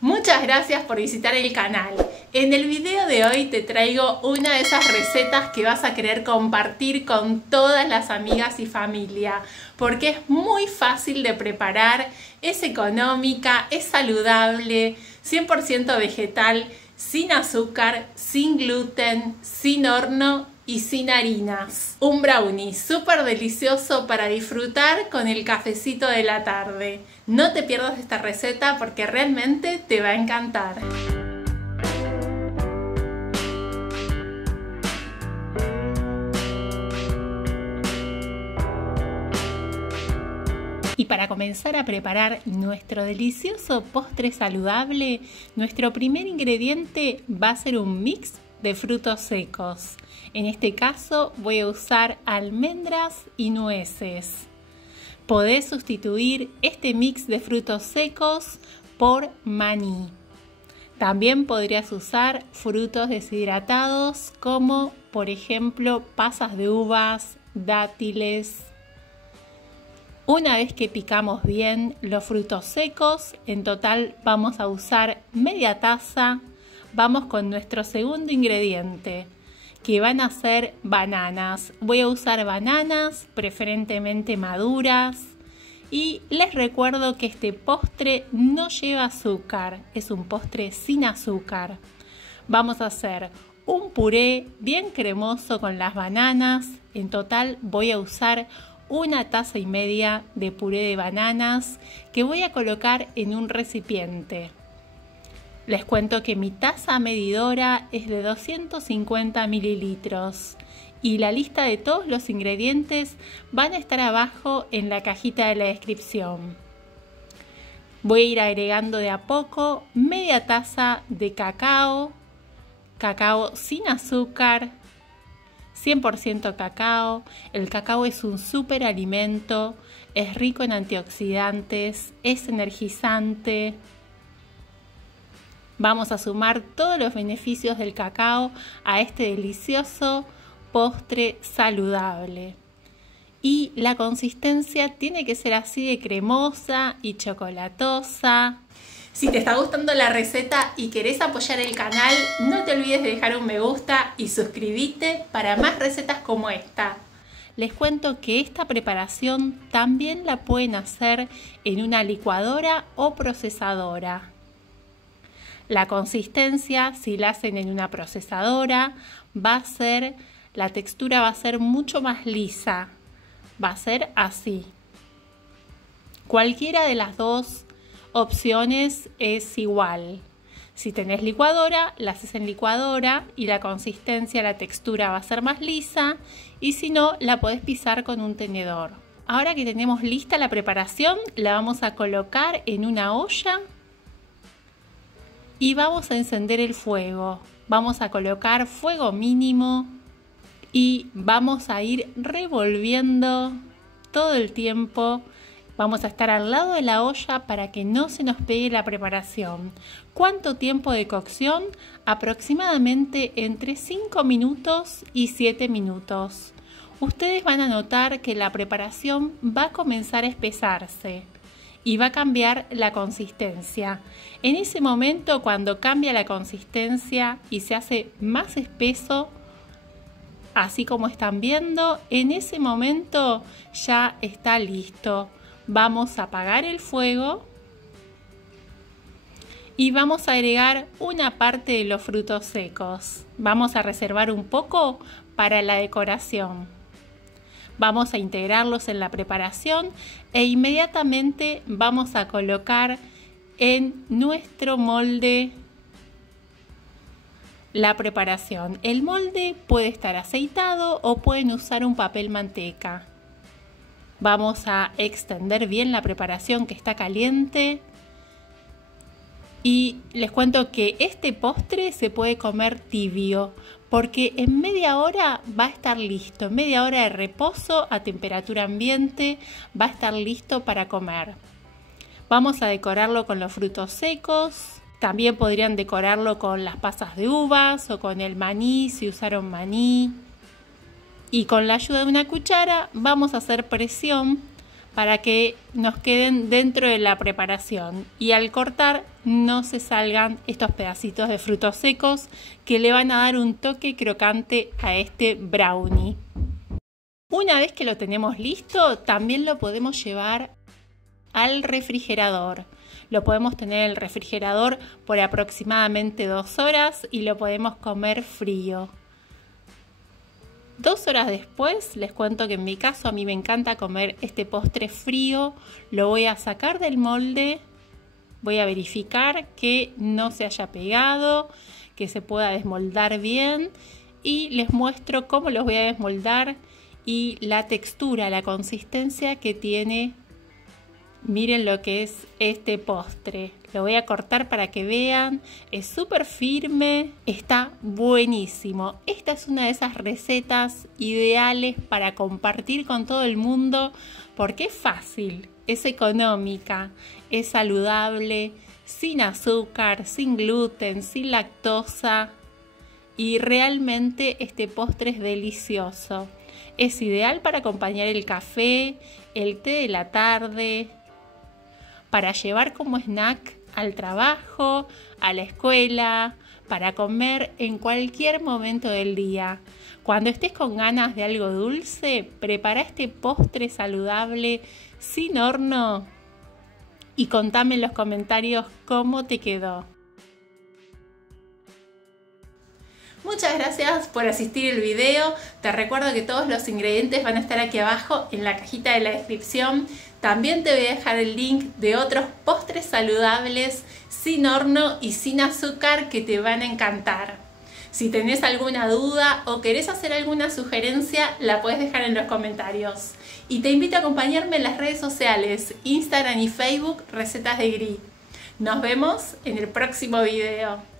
Muchas gracias por visitar el canal. En el video de hoy te traigo una de esas recetas que vas a querer compartir con todas las amigas y familia, porque es muy fácil de preparar, es económica, es saludable, 100% vegetal, sin azúcar, sin gluten, sin horno y sin harinas. Un brownie súper delicioso para disfrutar con el cafecito de la tarde. No te pierdas esta receta porque realmente te va a encantar. Y para comenzar a preparar nuestro delicioso postre saludable, nuestro primer ingrediente va a ser un mix de frutos secos. En este caso voy a usar almendras y nueces. Podés sustituir este mix de frutos secos por maní. También podrías usar frutos deshidratados como por ejemplo pasas de uvas, dátiles. Una vez que picamos bien los frutos secos, en total vamos a usar media taza. Vamos con nuestro segundo ingrediente, que van a ser bananas. Voy a usar bananas, preferentemente maduras. Y les recuerdo que este postre no lleva azúcar, es un postre sin azúcar. Vamos a hacer un puré bien cremoso con las bananas. En total voy a usar 1,5 tazas de puré de bananas que voy a colocar en un recipiente. Les cuento que mi taza medidora es de 250 mililitros y la lista de todos los ingredientes van a estar abajo en la cajita de la descripción. Voy a ir agregando de a poco media taza de cacao, cacao sin azúcar, 100% cacao. El cacao es un súper alimento, es rico en antioxidantes, es energizante. Vamos a sumar todos los beneficios del cacao a este delicioso postre saludable. Y la consistencia tiene que ser así de cremosa y chocolatosa. Si te está gustando la receta y querés apoyar el canal, no te olvides de dejar un me gusta y suscribirte para más recetas como esta. Les cuento que esta preparación también la pueden hacer en una licuadora o procesadora. La consistencia, si la hacen en una procesadora, la textura va a ser mucho más lisa. Va a ser así. Cualquiera de las dos opciones es igual. Si tenés licuadora, la haces en licuadora y la consistencia, la textura va a ser más lisa. Y si no, la podés pisar con un tenedor. Ahora que tenemos lista la preparación, la vamos a colocar en una olla. Y vamos a encender el fuego. Vamos a colocar fuego mínimo y vamos a ir revolviendo todo el tiempo. Vamos a estar al lado de la olla para que no se nos pegue la preparación. ¿Cuánto tiempo de cocción? Aproximadamente entre 5 minutos y 7 minutos. Ustedes van a notar que la preparación va a comenzar a espesarse y va a cambiar la consistencia. En ese momento, cuando cambia la consistencia y se hace más espeso, así como están viendo, en ese momento ya está listo. Vamos a apagar el fuego y vamos a agregar una parte de los frutos secos. Vamos a reservar un poco para la decoración. Vamos a integrarlos en la preparación e inmediatamente vamos a colocar en nuestro molde la preparación. El molde puede estar aceitado o pueden usar un papel manteca. Vamos a extender bien la preparación que está caliente. Y les cuento que este postre se puede comer tibio porque en media hora va a estar listo. En media hora de reposo a temperatura ambiente va a estar listo para comer. Vamos a decorarlo con los frutos secos. También podrían decorarlo con las pasas de uvas o con el maní si usaron maní. Y con la ayuda de una cuchara vamos a hacer presión para que nos queden dentro de la preparación y al cortar no se salgan estos pedacitos de frutos secos que le van a dar un toque crocante a este brownie. Una vez que lo tenemos listo, también lo podemos llevar al refrigerador. Lo podemos tener en el refrigerador por aproximadamente 2 horas y lo podemos comer frío. 2 horas después, les cuento que en mi caso a mí me encanta comer este postre frío. Lo voy a sacar del molde, voy a verificar que no se haya pegado, que se pueda desmoldar bien y les muestro cómo los voy a desmoldar y la textura, la consistencia que tiene. Miren lo que es este postre. Lo voy a cortar para que vean. Es súper firme. Está buenísimo. Esta es una de esas recetas ideales para compartir con todo el mundo porque es fácil, es económica, es saludable, sin azúcar, sin gluten, sin lactosa. Y realmente este postre es delicioso. Es ideal para acompañar el café, el té de la tarde, para llevar como snack al trabajo, a la escuela, para comer en cualquier momento del día. Cuando estés con ganas de algo dulce, prepara este postre saludable sin horno y contame en los comentarios cómo te quedó. Muchas gracias por asistir al video. Te recuerdo que todos los ingredientes van a estar aquí abajo en la cajita de la descripción. También te voy a dejar el link de otros postres saludables sin horno y sin azúcar que te van a encantar. Si tenés alguna duda o querés hacer alguna sugerencia, la puedes dejar en los comentarios. Y te invito a acompañarme en las redes sociales, Instagram y Facebook, Recetas de Gris. Nos vemos en el próximo video.